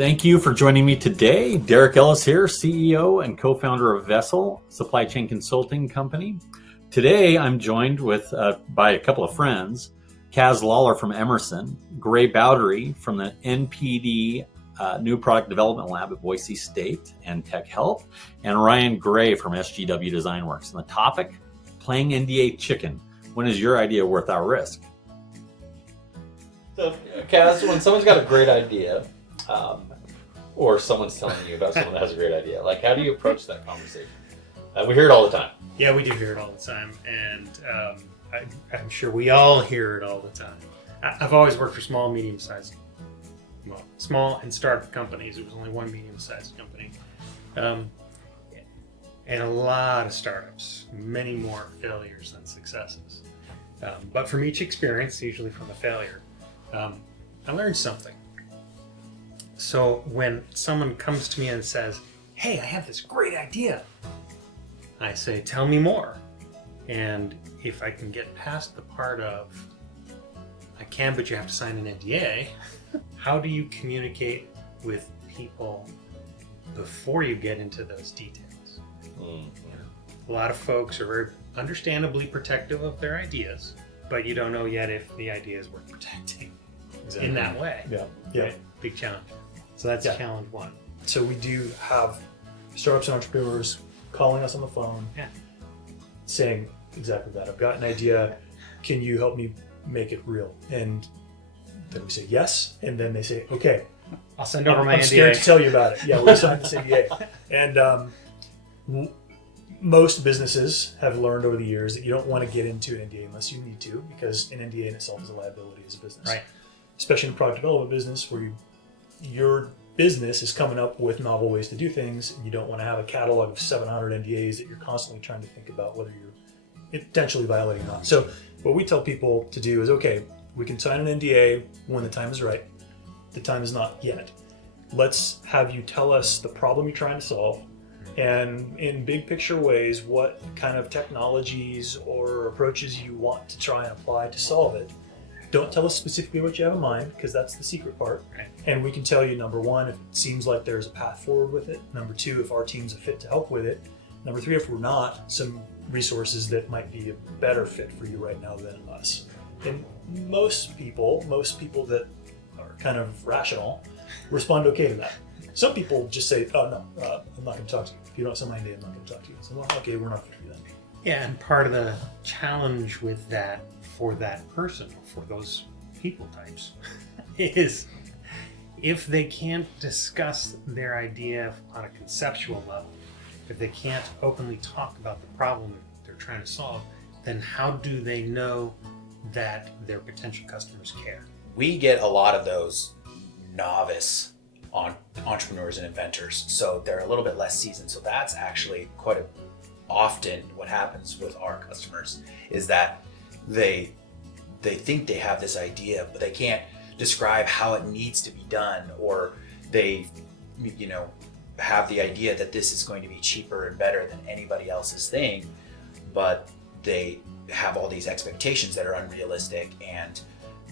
Thank you for joining me today. Derek Ellis here, CEO and co-founder of Vessel, supply chain consulting company. Today, I'm joined by a couple of friends, Kaz Lawler from Emerson, Gray Bowdery from the NPD New Product Development Lab at Boise State and Tech Help, and Ryan Gray from SGW Design Works. And the topic, playing NDA chicken. When is your idea worth our risk? So, Kaz, when someone's got a great idea, or someone's telling you about someone that has a great idea, like how do you approach that conversation? We hear it all the time. Yeah, we do hear it all the time, and I'm sure we all hear it all the time. I've always worked for small and startup companies. It was only one medium-sized company, and a lot of startups, many more failures than successes. But from each experience, usually from a failure, I learned something. So when someone comes to me and says, "Hey, I have this great idea," I say, "Tell me more." And if I can get past the part of, "I can, but you have to sign an NDA," how do you communicate with people before you get into those details? A lot of folks are very understandably protective of their ideas, but you don't know yet if the idea is worth protecting in that way. Yeah. Right? Big challenge. So that's challenge one. So we do have startups and entrepreneurs calling us on the phone, saying exactly that. I've got an idea. Can you help me make it real? And then we say yes, and then they say, "Okay, I'll send over my I'm NDA. scared to tell you about it." Yeah, we signed this NDA. And most businesses have learned over the years that you don't want to get into an NDA unless you need to, because an NDA in itself is a liability as a business. Right. Especially in product development business, where your business is coming up with novel ways to do things, and you don't want to have a catalog of 700 NDAs that you're constantly trying to think about whether you're potentially violating or not. So what we tell people to do is, okay, we can sign an NDA when the time is right. The time is not yet. Let's have you tell us the problem you're trying to solve, and in big picture ways, what kind of technologies or approaches you want to try and apply to solve it. Don't tell us specifically what you have in mind, because that's the secret part. Right. And we can tell you, number one, if it seems like there's a path forward with it. Number two, if our team's a fit to help with it. Number three, if we're not, some resources that might be a better fit for you right now than us. And most people that are kind of rational respond okay to that. Some people just say, "Oh no, I'm not going to talk to you. If you don't sign my NDA, I'm not going to talk to you." So, well, okay, we're not fit for you then. Yeah, and part of the challenge with that for that person, or for those people types, is if they can't discuss their idea on a conceptual level, if they can't openly talk about the problem they're trying to solve, then how do they know that their potential customers care? We get a lot of those novice entrepreneurs and inventors, so they're a little bit less seasoned. So that's actually often what happens with our customers, is that they think they have this idea, but they can't describe how it needs to be done, or they have the idea that this is going to be cheaper and better than anybody else's thing, but they have all these expectations that are unrealistic, and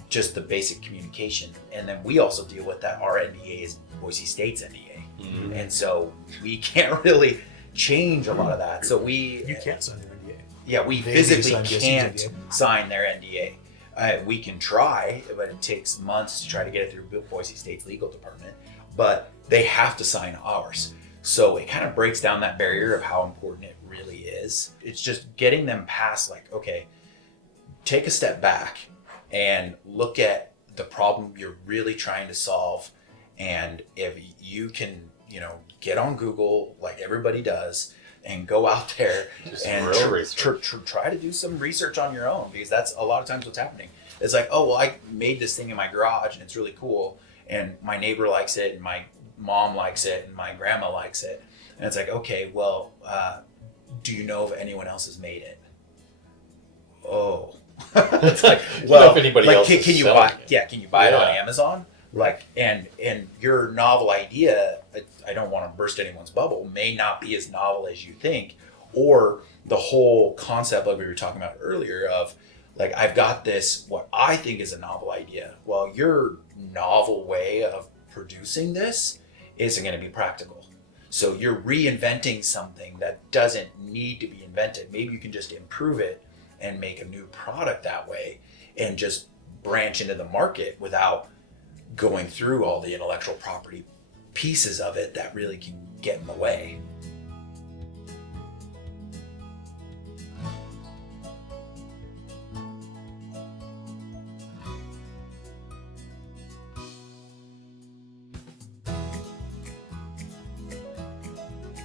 just the basic communication. And then we also deal with that. Our NDA is Boise State's NDA. Mm-hmm. And so we can't really change a lot of that. So you can't sign their NDA. Yeah, we physically can't sign their NDA. We can try, but it takes months to try to get it through Boise State's legal department. But they have to sign ours. So it kind of breaks down that barrier of how important it really is. It's just getting them past, like, okay, take a step back and look at the problem you're really trying to solve. And if you can, get on Google like everybody does, and go out there and try to do some research on your own, because that's a lot of times what's happening. It's like, oh, well, I made this thing in my garage and it's really cool, and my neighbor likes it, and my mom likes it, and my grandma likes it. And it's like, okay, well, do you know if anyone else has made it? Oh. It's like, well, if anybody else can you buy it? Yeah, can you buy it on Yeah. Amazon? Like, and your novel idea, I don't want to burst anyone's bubble, may not be as novel as you think, or the whole concept like we were talking about earlier of, like, I've got this, what I think is a novel idea. Well, your novel way of producing this isn't going to be practical. So you're reinventing something that doesn't need to be invented. Maybe you can just improve it and make a new product that way and just branch into the market without going through all the intellectual property pieces of it that really can get in the way.